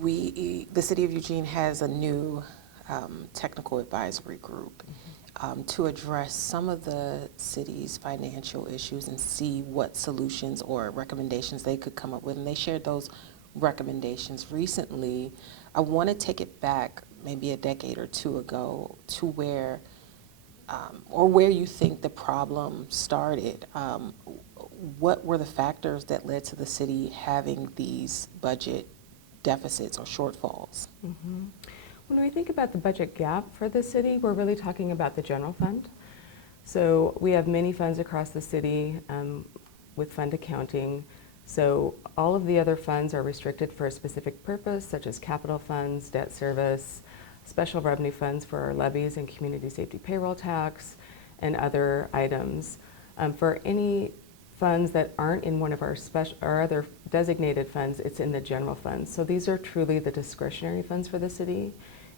the City of Eugene has a new technical advisory group to address some of the city's financial issues and see what solutions or recommendations they could come up with. And they shared those recommendations recently. I want to take it back maybe a decade or two ago to where you think the problem started. What were the factors that led to the city having these budget deficits or shortfalls? Mm-hmm. When we think about the budget gap for the city, we're really talking about the general fund. So we have many funds across the city with fund accounting. So all of the other funds are restricted for a specific purpose, such as capital funds, debt service, special revenue funds for our levies and community safety payroll tax, and other items. For any funds that aren't in one of our other designated funds, it's in the general fund. So these are truly the discretionary funds for the city,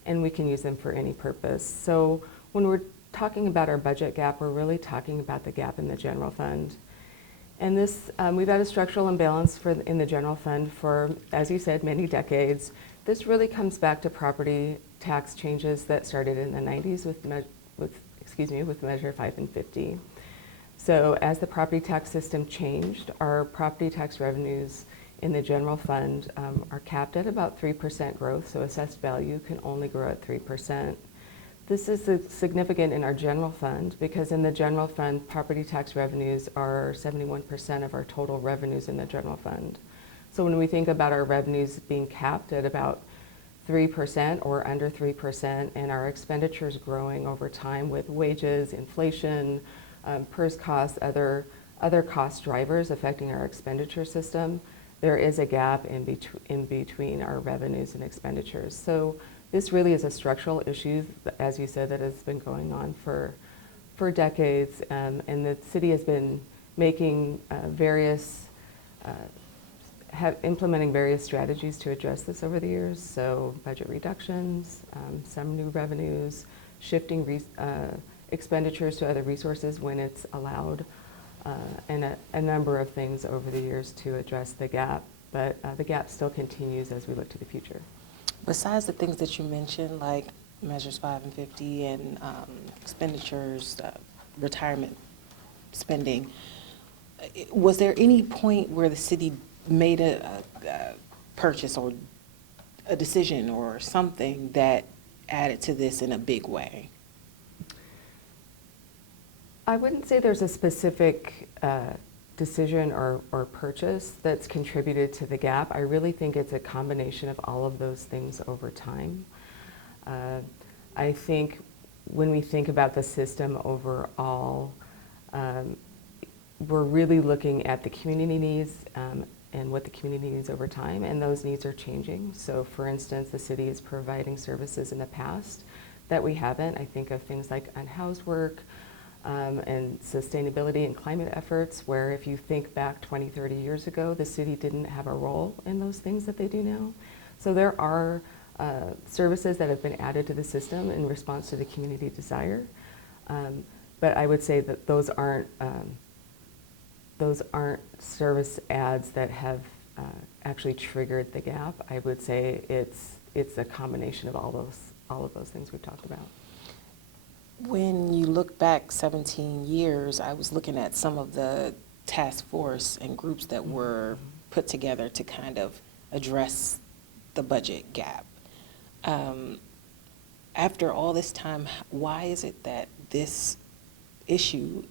and we can use them for any purpose. So when we're talking about our budget gap, we're really talking about the gap in the general fund. And this, we've had a structural imbalance in the general fund for, as you said, many decades. This really comes back to property tax changes that started in the 90s with Measure 5 and 50. So as the property tax system changed, our property tax revenues in the general fund are capped at about 3% growth, so assessed value can only grow at 3%. This is significant in our general fund because in the general fund, property tax revenues are 71% of our total revenues in the general fund. So when we think about our revenues being capped at about 3% or under 3%, and our expenditures growing over time with wages, inflation, PERS costs, other cost drivers affecting our expenditure system, there is a gap in between our revenues and expenditures. So this really is a structural issue, as you said, that has been going on for decades, and the city has been making implementing various strategies to address this over the years. So budget reductions, some new revenues, shifting expenditures to other resources when it's allowed, and a number of things over the years to address the gap. But the gap still continues as we look to the future. Besides the things that you mentioned, like Measures 5 and 50 and expenditures, retirement spending, was there any point where the city made a purchase or a decision or something that added to this in a big way? I wouldn't say there's a specific decision or purchase that's contributed to the gap. I really think it's a combination of all of those things over time. I think when we think about the system overall, we're really looking at the community needs and what the community needs over time, and those needs are changing. So for instance, the city is providing services in the past that we haven't. I think of things like unhoused work, and sustainability and climate efforts, where if you think back 20, 30 years ago, the city didn't have a role in those things that they do now. So there are services that have been added to the system in response to the community desire. But I would say that those aren't service adds that have actually triggered the gap. I would say it's a combination of all of those things we've talked about. When you look back 17 years, I was looking at some of the task force and groups that were put together to kind of address the budget gap. After all this time, why is it that this issue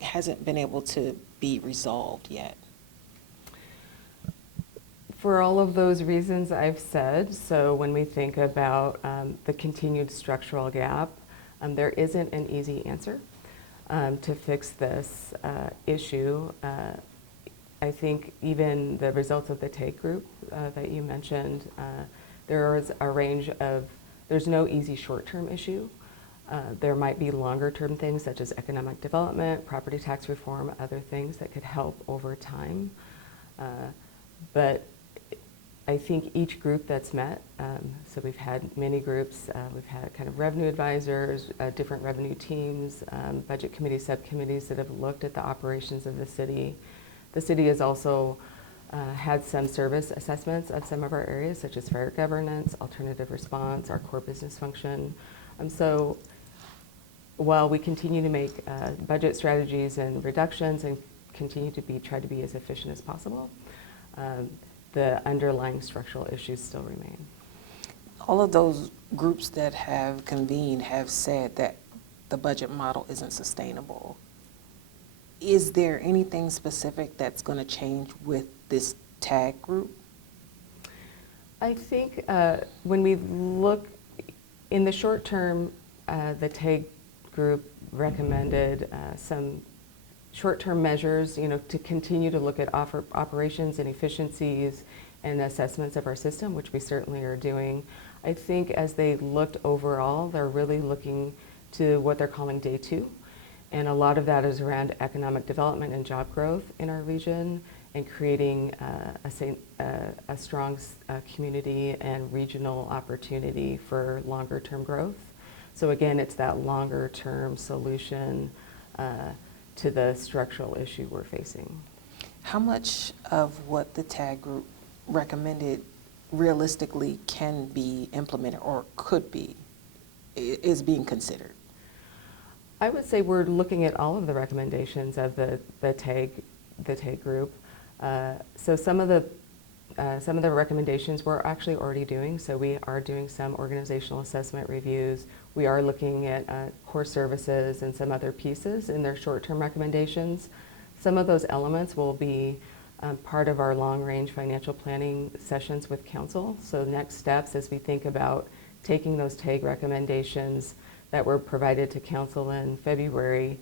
hasn't been able to be resolved yet? For all of those reasons I've said, so when we think about the continued structural gap, there isn't an easy answer to fix this issue. I think even the results of the take group that you mentioned, there's no easy short-term issue. There might be longer-term things such as economic development, property tax reform, other things that could help over time. But I think each group that's met, so we've had many groups, we've had kind of revenue advisors, different revenue teams, budget committee subcommittees that have looked at the operations of the city. The city has also had some service assessments of some of our areas, such as fire governance, alternative response, our core business function. So while we continue to make budget strategies and reductions and continue to try to be as efficient as possible, the underlying structural issues still remain. All of those groups that have convened have said that the budget model isn't sustainable. Is there anything specific that's going to change with this TAG group? I think when we look in the short term, the TAG group recommended some short-term measures, to continue to look at operations and efficiencies and assessments of our system, which we certainly are doing. I think as they looked overall, they're really looking to what they're calling day 2. And a lot of that is around economic development and job growth in our region and creating a strong community and regional opportunity for longer term growth. So again, it's that longer term solution to the structural issue we're facing. How much of what the TAG group recommended realistically can be implemented or could be, is being considered? I would say we're looking at all of the recommendations of the TAG group. So some of the recommendations we're actually already doing. So we are doing some organizational assessment reviews. We are looking at core services and some other pieces in their short-term recommendations. Some of those elements will be part of our long-range financial planning sessions with council. So next steps as we think about taking those TAG recommendations that were provided to council in February.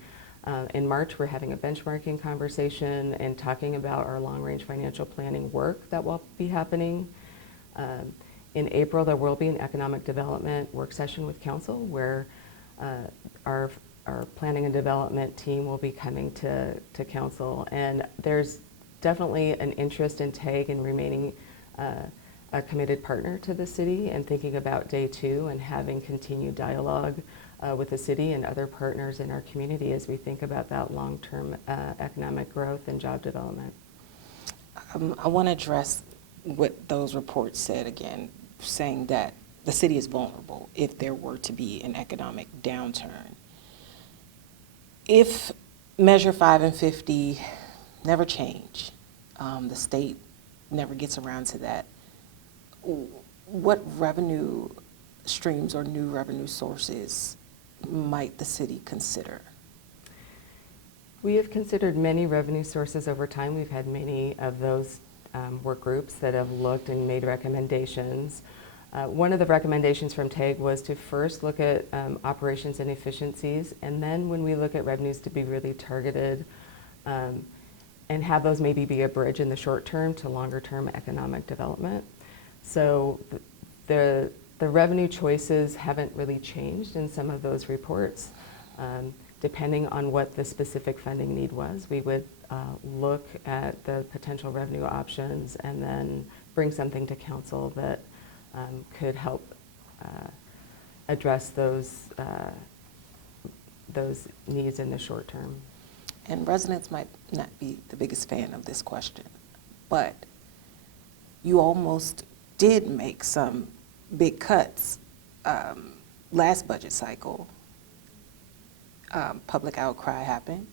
In March, we're having a benchmarking conversation and talking about our long-range financial planning work that will be happening. In April, there will be an economic development work session with council where our planning and development team will be coming to council. And there's definitely an interest in TAG and remaining a committed partner to the city and thinking about day 2 and having continued dialogue with the city and other partners in our community as we think about that long-term economic growth and job development. I want to address what those reports said again, saying that the city is vulnerable if there were to be an economic downturn. If Measure 5 and 50 never change, the state never gets around to that, what revenue streams or new revenue sources might the city consider? We have considered many revenue sources over time. We've had many of those work groups that have looked and made recommendations. One of the recommendations from TAG was to first look at operations and efficiencies, and then when we look at revenues to be really targeted and have those maybe be a bridge in the short term to longer term economic development. So the revenue choices haven't really changed in some of those reports. Depending on what the specific funding need was, we would look at the potential revenue options and then bring something to council that could help address those needs in the short term. And residents might not be the biggest fan of this question, but you almost did make some big cuts last budget cycle. Public outcry happened.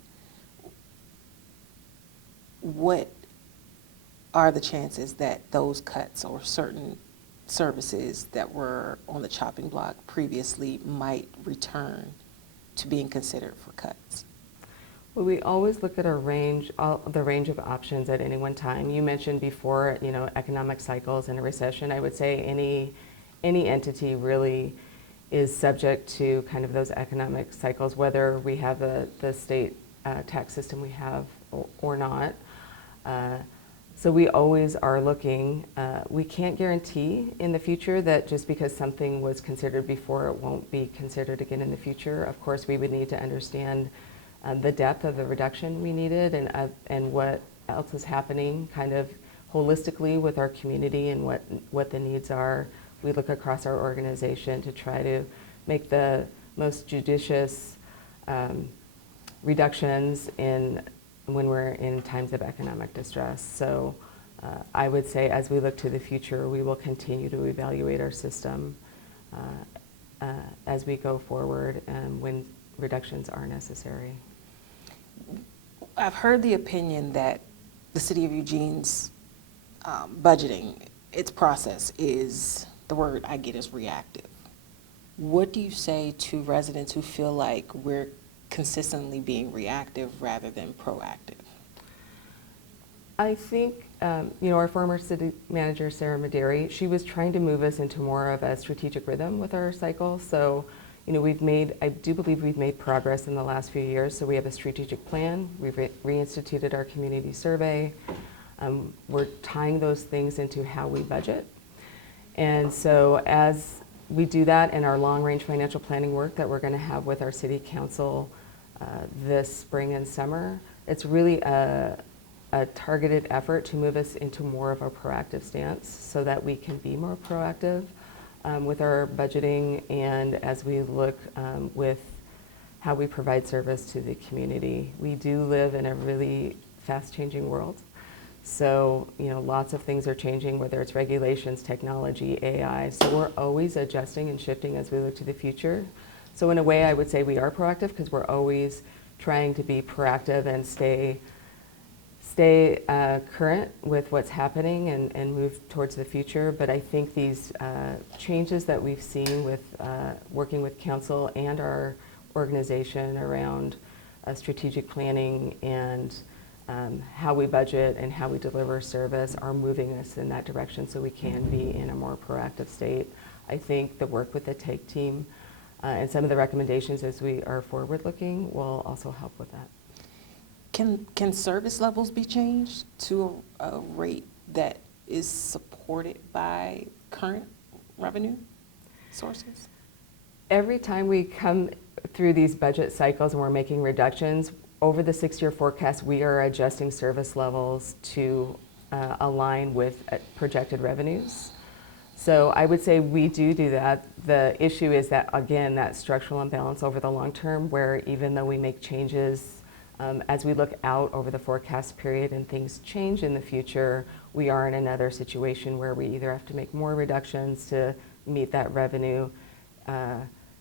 What are the chances that those cuts or certain services that were on the chopping block previously might return to being considered for cuts? Well, we always look at our range, the range of options at any one time. You mentioned before, economic cycles and a recession. I would say any entity really is subject to kind of those economic cycles, whether we have the state tax system we have or not. So we always are looking. We can't guarantee in the future that just because something was considered before, it won't be considered again in the future. Of course, we would need to understand the depth of the reduction we needed and what else is happening kind of holistically with our community and what the needs are. We look across our organization to try to make the most judicious reductions when we're in times of economic distress. So I would say as we look to the future, we will continue to evaluate our system as we go forward and when reductions are necessary. I've heard the opinion that the City of Eugene's budgeting, its process is, the word I get is reactive. What do you say to residents who feel like we're consistently being reactive rather than proactive? I think, our former city manager, Sarah Maderi, she was trying to move us into more of a strategic rhythm with our cycle. So, I do believe we've made progress in the last few years. So we have a strategic plan. We've reinstituted our community survey. We're tying those things into how we budget. And so as we do that in our long-range financial planning work that we're going to have with our city council this spring and summer, it's really a targeted effort to move us into more of a proactive stance so that we can be more proactive with our budgeting and as we look with how we provide service to the community. We do live in a really fast-changing world. So, lots of things are changing, whether it's regulations, technology, AI. So we're always adjusting and shifting as we look to the future. So in a way, I would say we are proactive because we're always trying to be proactive and stay current with what's happening and move towards the future. But I think these changes that we've seen with working with council and our organization around strategic planning and how we budget and how we deliver service are moving us in that direction so we can be in a more proactive state. I think the work with the TAG team and some of the recommendations as we are forward-looking will also help with that. Can service levels be changed to a rate that is supported by current revenue sources? Every time we come through these budget cycles and we're making reductions, over the 6-year forecast, we are adjusting service levels to align with projected revenues. So I would say we do that. The issue is that, again, that structural imbalance over the long term, where even though we make changes, as we look out over the forecast period and things change in the future, we are in another situation where we either have to make more reductions to meet that revenue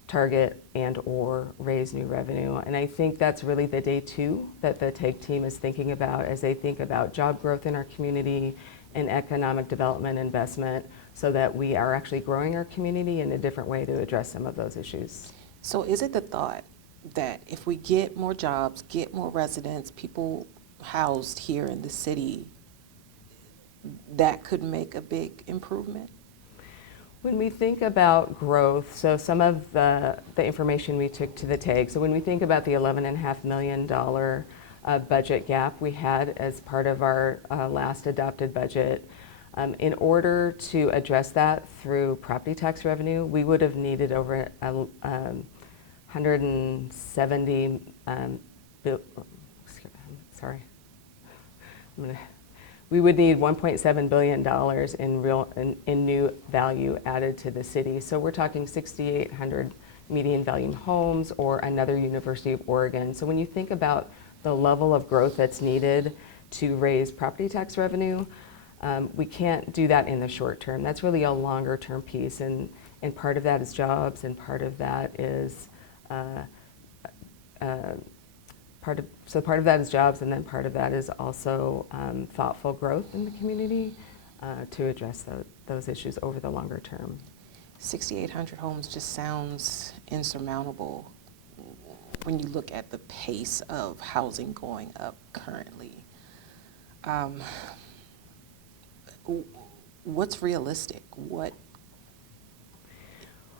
target and or raise new revenue. And I think that's really the day two that the TAG team is thinking about as they think about job growth in our community and economic development investment so that we are actually growing our community in a different way to address some of those issues. So is it the thought that if we get more jobs, get more residents, people housed here in the city, that could make a big improvement? When we think about growth, so some of the information we took to the TAG, so when we think about the $11.5 million budget gap we had as part of our last adopted budget, in order to address that through property tax revenue, we would have needed over 170 we would need $1.7 billion in new value added to the city. So we're talking 6,800 median volume homes or another University of Oregon. So when you think about the level of growth that's needed to raise property tax revenue, we can't do that in the short term. That's really a longer term piece, and part of that is jobs, and part of that is part of that is jobs, and then part of that is also thoughtful growth in the community to address those issues over the longer term. 6,800 homes just sounds insurmountable when you look at the pace of housing going up currently. What's realistic? What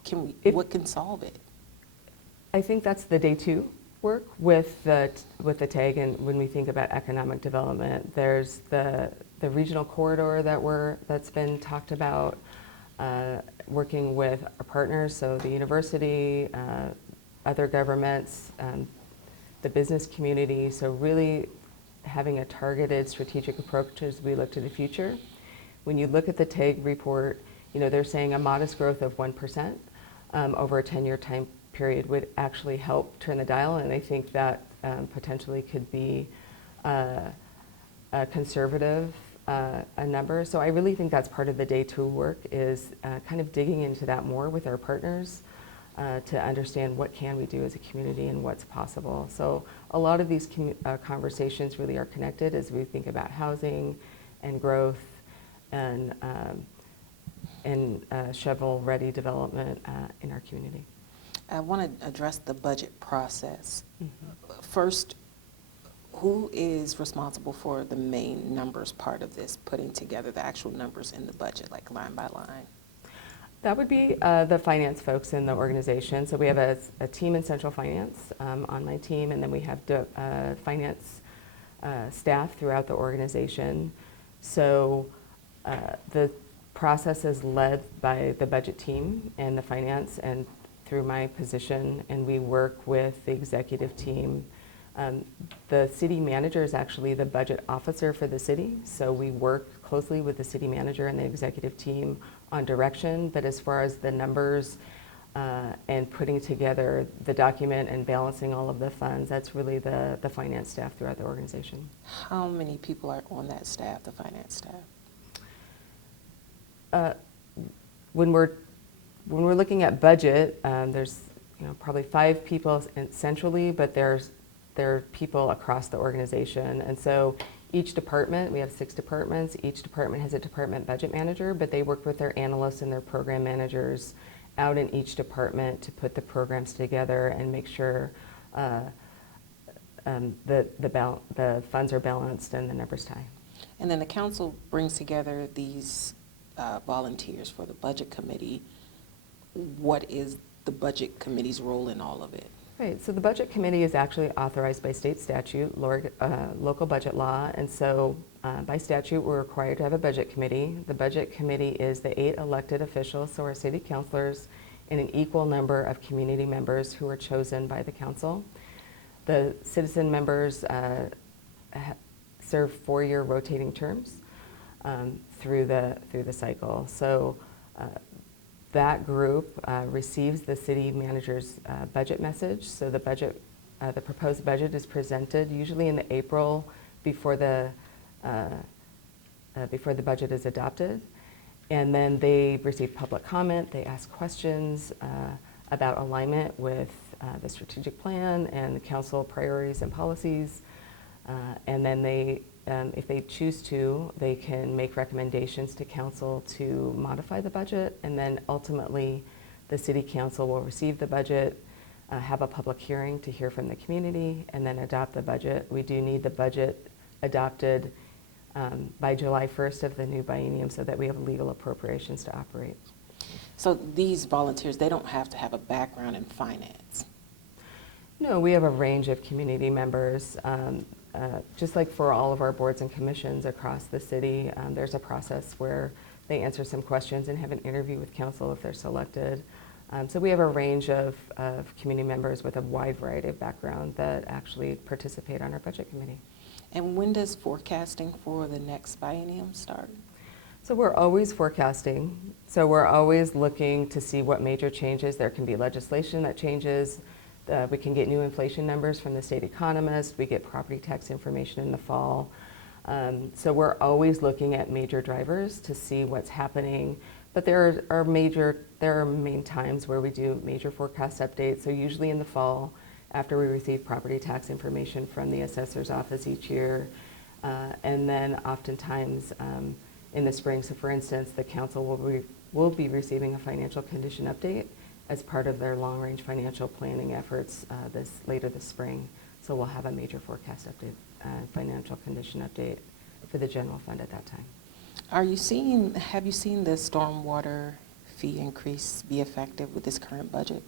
can solve it? I think that's the day two work with the TAG, and when we think about economic development, there's the regional corridor that's been talked about, working with our partners, so the university, other governments, the business community, so really having a targeted strategic approach as we look to the future. When you look at the TAG report, they're saying a modest growth of 1% over a 10-year time period would actually help turn the dial, and I think that potentially could be a conservative a number. So I really think that's part of the day two work is kind of digging into that more with our partners to understand what can we do as a community and what's possible. So a lot of these conversations really are connected as we think about housing and growth and shovel-ready development in our community. I want to address the budget process. Mm-hmm. First, who is responsible for the main numbers part of this, putting together the actual numbers in the budget, like line by line? That would be the finance folks in the organization. So we have a team in central finance on my team, and then we have finance staff throughout the organization. So the process is led by the budget team and the finance and through my position, and we work with the executive team. The city manager is actually the budget officer for the city, so we work closely with the city manager and the executive team on direction, but as far as the numbers and putting together the document and balancing all of the funds, that's really the finance staff throughout the organization. How many people are on that staff, the finance staff? When we're looking at budget, there's probably 5 people centrally, but there are people across the organization, and so each department, we have 6 departments, each department has a department budget manager, but they work with their analysts and their program managers out in each department to put the programs together and make sure the funds are balanced and the numbers tie. And then the council brings together these volunteers for the budget committee. What is the budget committee's role in all of it? Right, so the budget committee is actually authorized by state statute, local budget law, and so by statute we're required to have a budget committee. The budget committee is the 8 elected officials, so our city councilors, and an equal number of community members who are chosen by the council. The citizen members serve 4-year rotating terms through the cycle. So that group receives the city manager's budget message. So the proposed budget is presented usually in the April before the budget is adopted, and then they receive public comment. They ask questions about alignment with the strategic plan and the council priorities and policies, and then they. If they choose to, they can make recommendations to council to modify the budget, and then ultimately the city council will receive the budget, have a public hearing to hear from the community, and then adopt the budget. We do need the budget adopted by July 1st of the new biennium so that we have legal appropriations to operate. So these volunteers, they don't have to have a background in finance? No, we have a range of community members. Just like for all of our boards and commissions across the city, there's a process where they answer some questions and have an interview with council if they're selected. So we have a range of community members with a wide variety of background that actually participate on our budget committee. And when does forecasting for the next biennium start? So we're always forecasting. So we're always looking to see what major changes. There can be legislation that changes. We can get new inflation numbers from the state economist. We get property tax information in the fall. So we're always looking at major drivers to see what's happening. But there are main times where we do major forecast updates. So usually in the fall, after we receive property tax information from the assessor's office each year, and then oftentimes in the spring. So for instance, the council will be receiving a financial condition update as part of their long-range financial planning efforts later this spring. So we'll have a major forecast update, financial condition update for the general fund at that time. Have you seen the stormwater fee increase be effective with this current budget?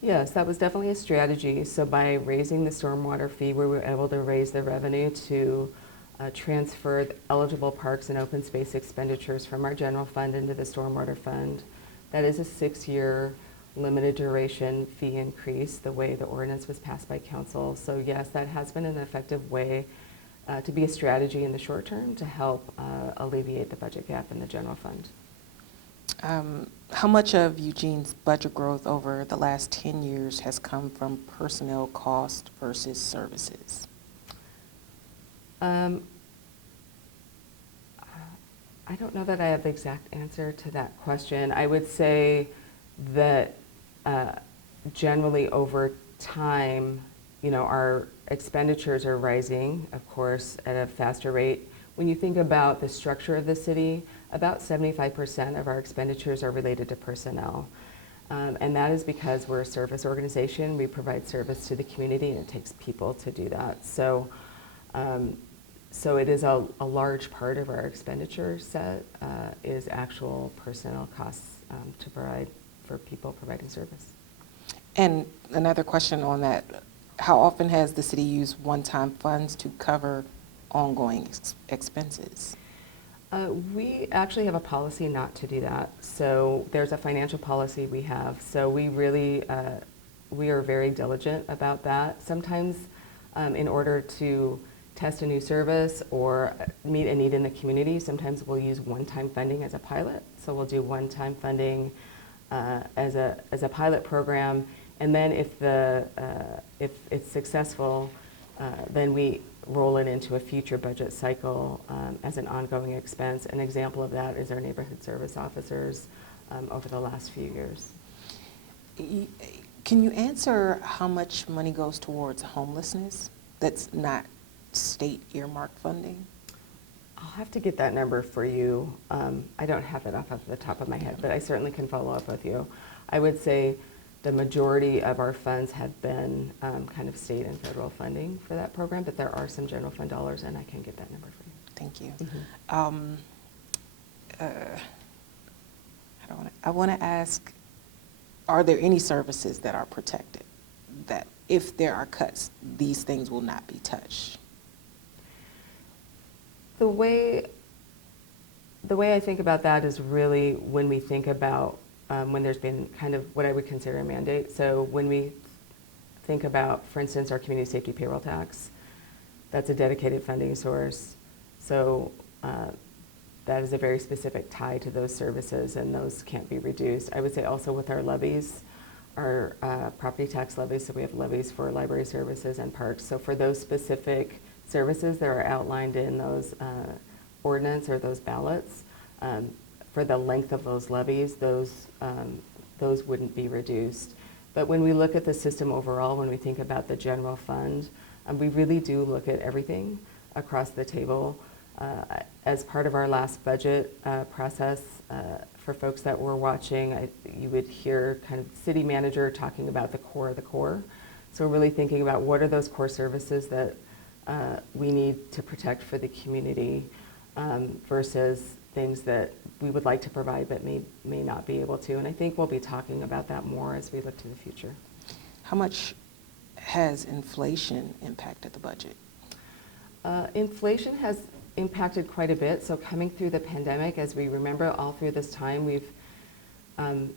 Yes, that was definitely a strategy. So by raising the stormwater fee, we were able to raise the revenue to transfer the eligible parks and open space expenditures from our general fund into the stormwater fund. That is a 6-year limited duration fee increase, the way the ordinance was passed by council. So yes, that has been an effective way to be a strategy in the short term to help alleviate the budget gap in the general fund. How much of Eugene's budget growth over the last 10 years has come from personnel cost versus services? I don't know that I have the exact answer to that question. I would say that generally over time, our expenditures are rising, of course, at a faster rate. When you think about the structure of the city, about 75% of our expenditures are related to personnel. And that is because we're a service organization. We provide service to the community, and it takes people to do that. So it is a large part of our expenditure set is actual personnel costs to provide for people providing service. And another question on that, how often has the city used one-time funds to cover ongoing expenses? We actually have a policy not to do that. So there's a financial policy we have. So we really, we are very diligent about that. Sometimes in order to test a new service or meet a need in the community, sometimes we'll use one-time funding as a pilot. So we'll do one-time funding as a pilot program. And then if it's successful, then we roll it into a future budget cycle as an ongoing expense. An example of that is our neighborhood service officers over the last few years. Can you answer how much money goes towards homelessness that's not state earmarked funding? I'll have to get that number for you. I don't have it off of the top of my head, but I certainly can follow up with you. I would say the majority of our funds have been kind of state and federal funding for that program, but there are some general fund dollars, and I can get that number for you. Thank you. Mm-hmm. I want to ask, are there any services that are protected, that if there are cuts, these things will not be touched? The way I think about that is really when we think about when there's been kind of what I would consider a mandate. So when we think about, for instance, our community safety payroll tax, that's a dedicated funding source. So that is a very specific tie to those services, and those can't be reduced. I would say also with our levies, our property tax levies, so we have levies for library services and parks. So for those specific services that are outlined in those ordinance or those ballots, for the length of those levies, those wouldn't be reduced. But when we look at the system overall, when we think about the general fund, we really do look at everything across the table. As part of our last budget process, for folks that were watching, you would hear kind of the city manager talking about the core of the core. So we're really thinking about what are those core services that we need to protect for the community versus things that we would like to provide but may not be able to. And I think we'll be talking about that more as we look to the future. How much has inflation impacted the budget? Inflation has impacted quite a bit. So coming through the pandemic, as we remember all through this time, we've,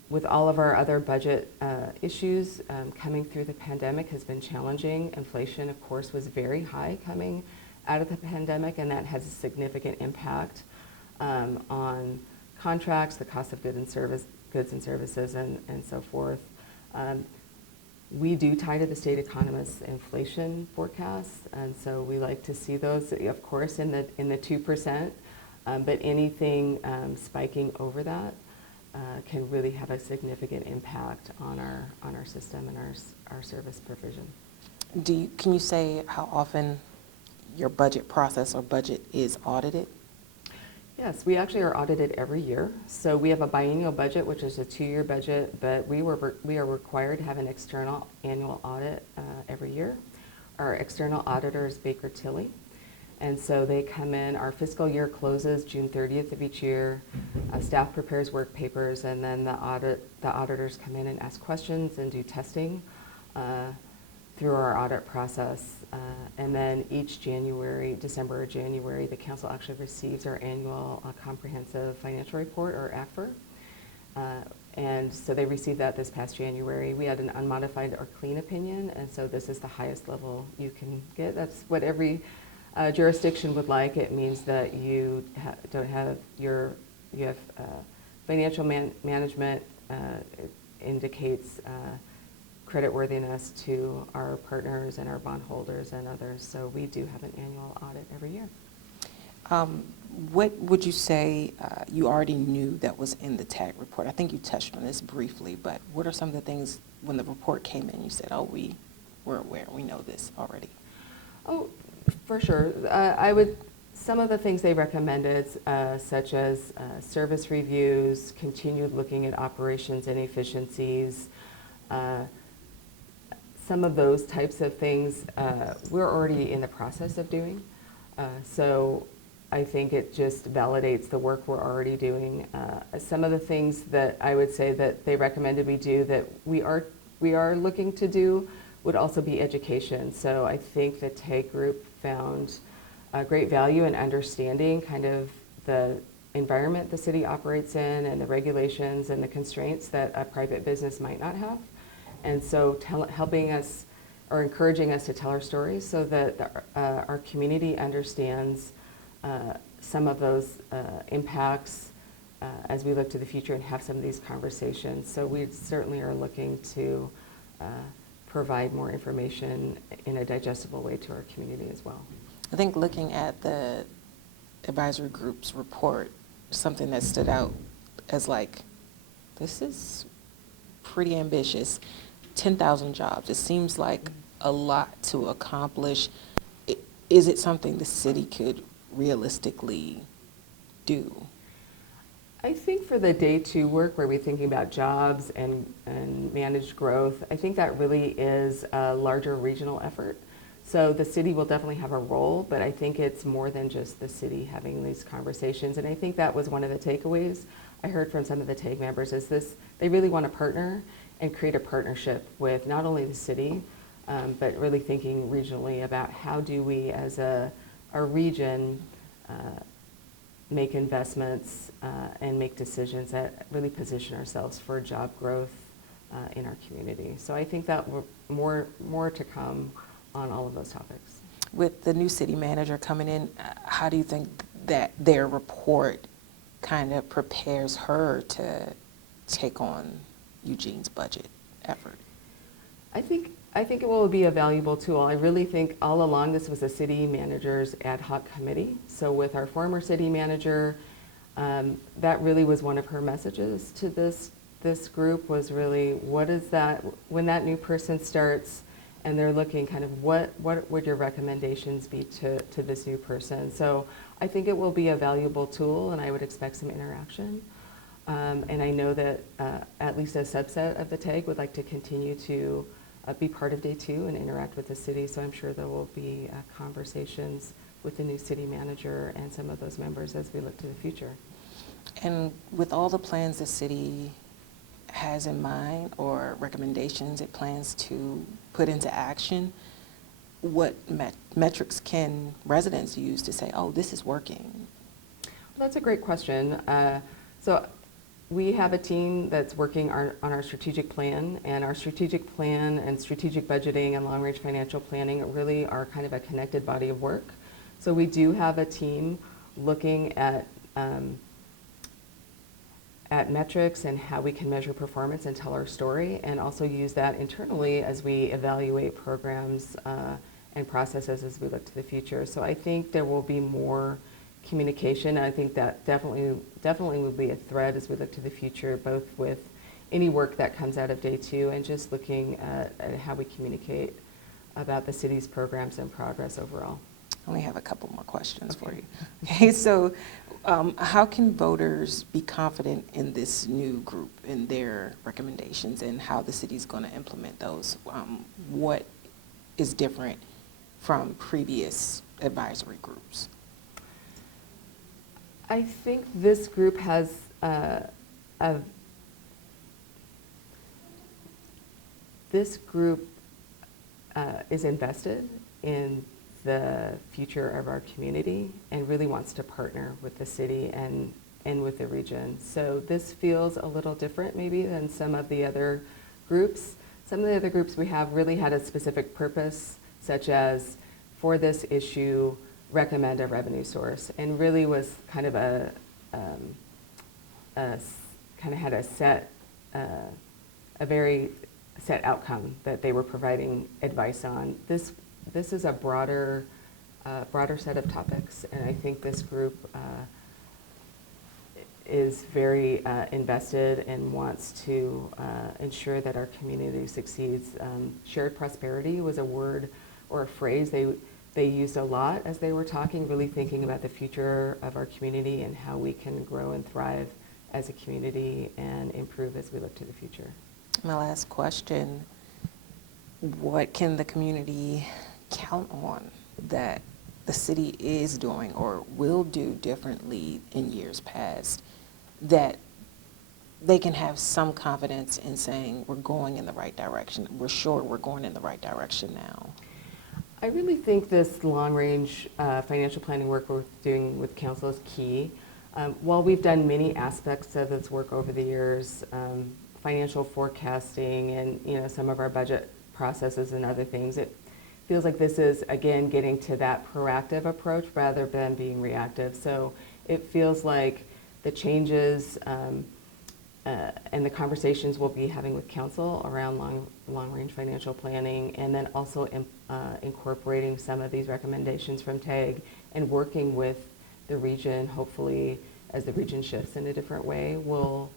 with all of our other budget issues, coming through the pandemic has been challenging. Inflation, of course, was very high coming out of the pandemic, and that has a significant impact on contracts, the cost of goods and services, and so forth. We do tie to the state economist's inflation forecasts, and so we like to see those, of course, in the 2%. But anything spiking over that can really have a significant impact on our system and our service provision. Can you say how often your budget process or budget is audited? Yes, we actually are audited every year. So we have a biennial budget, which is a 2-year budget, but we are required to have an external annual audit every year. Our external auditor is Baker Tilly. And so they come in, our fiscal year closes June 30th of each year. Staff prepares work papers, and then the auditors come in and ask questions and do testing through our audit process. And then each December or January, the council actually receives our annual comprehensive financial report, or ACFR. And so they received that this past January. We had an unmodified or clean opinion, and so this is the highest level you can get. That's what every jurisdiction would like. It means that you have financial management. It indicates creditworthiness to our partners and our bondholders and others. So we do have an annual audit every year. What would you say you already knew that was in the TAG report? I think you touched on this briefly, but what are some of the things when the report came in, you said, oh, we're aware, we know this already? Oh, for sure. Some of the things they recommended, such as service reviews, continued looking at operations and efficiencies, some of those types of things we're already in the process of doing. So I think it just validates the work we're already doing. Some of the things that I would say that they recommended we do that we are looking to do would also be education. So I think the TAG group found great value in understanding kind of the environment the city operates in and the regulations and the constraints that a private business might not have. And so helping us or encouraging us to tell our stories so that our community understands some of those impacts as we look to the future and have some of these conversations. So we certainly are looking to provide more information in a digestible way to our community as well. I think looking at the advisory group's report, something that stood out as like, this is pretty ambitious. 10,000 jobs. It seems like a lot to accomplish. Is it something the city could realistically do? I think for the day two work where we're thinking about jobs and managed growth, I think that really is a larger regional effort. So the city will definitely have a role, but I think it's more than just the city having these conversations. And I think that was one of the takeaways I heard from some of the TAG members is this, they really want to partner and create a partnership with not only the city, but really thinking regionally about how do we as a region make investments and make decisions that really position ourselves for job growth in our community. So I think that more to come on all of those topics. With the new city manager coming in, how do you think that their report kind of prepares her to take on Eugene's budget effort? I think it will be a valuable tool. I really think all along this was a city manager's ad hoc committee. So with our former city manager, that really was one of her messages to this group was really, what is that, when that new person starts and they're looking kind of what would your recommendations be to this new person? So I think it will be a valuable tool and I would expect some interaction. And I know that at least a subset of the TAG would like to continue to be part of day two and interact with the city. So I'm sure there will be conversations with the new city manager and some of those members as we look to the future. And with all the plans the city has in mind or recommendations it plans to put into action, what metrics can residents use to say, oh, this is working? That's a great question. So we have a team that's working on our strategic plan, and our strategic plan and strategic budgeting and long-range financial planning really are kind of a connected body of work. So we do have a team looking at metrics and how we can measure performance and tell our story, and also use that internally as we evaluate programs and processes as we look to the future. So I think there will be more communication. I think that definitely will be a thread as we look to the future, both with any work that comes out of day two and just looking at how we communicate about the city's programs and progress overall. I only have a couple more questions for you. Okay, so how can voters be confident in this new group and their recommendations and how the city's going to implement those? What is different from previous advisory groups? I think this group has is invested in the future of our community and really wants to partner with the city and with the region. So this feels a little different maybe than some of the other groups. Some of the other groups we have really had a specific purpose, such as for this issue, recommend a revenue source, and really was kind of had a very set outcome that they were providing advice on. This is a broader a broader set of topics, and I think this group is very invested and wants to ensure that our community succeeds. Shared prosperity was a word or a phrase they used a lot as they were talking, really thinking about the future of our community and how we can grow and thrive as a community and improve as we look to the future. My last question, what can the community count on that the city is doing or will do differently in years past that they can have some confidence in saying we're going in the right direction, we're sure we're going in the right direction now? I really think this long-range financial planning work we're doing with council is key. While we've done many aspects of this work over the years, financial forecasting and some of our budget processes and other things, it feels like this is, again, getting to that proactive approach rather than being reactive. So it feels like the changes and the conversations we'll be having with council around long-range financial planning, and then also incorporating some of these recommendations from TAG and working with the region, hopefully as the region shifts in a different way, will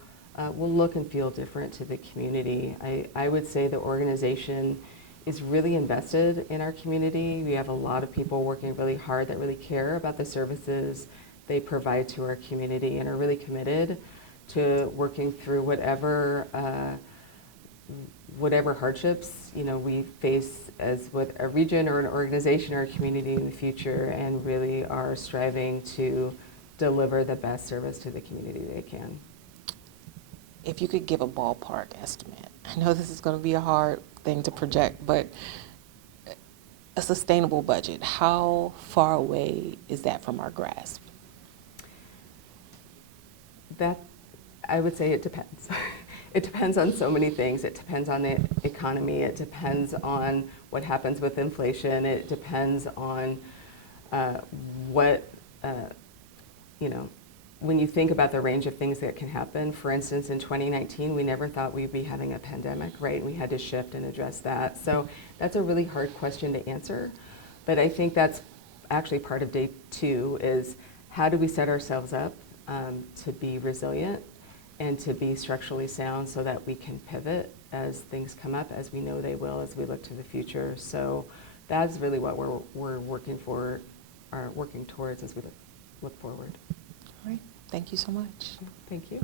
look and feel different to the community. I would say the organization is really invested in our community. We have a lot of people working really hard that really care about the services they provide to our community and are really committed to working through whatever hardships we face as with a region or an organization or a community in the future, and really are striving to deliver the best service to the community they can. If you could give a ballpark estimate, I know this is going to be a hard thing to project, but a sustainable budget, how far away is that from our grasp? That, I would say it depends. It depends on so many things. It depends on the economy. It depends on what happens with inflation. It depends on when you think about the range of things that can happen. For instance, in 2019, we never thought we'd be having a pandemic, right? And we had to shift and address that. So that's a really hard question to answer. But I think that's actually part of day 2 is how do we set ourselves up to be resilient and to be structurally sound so that we can pivot as things come up, as we know they will, as we look to the future. So that's really what we're working towards as we look forward. All right. Thank you so much. Thank you.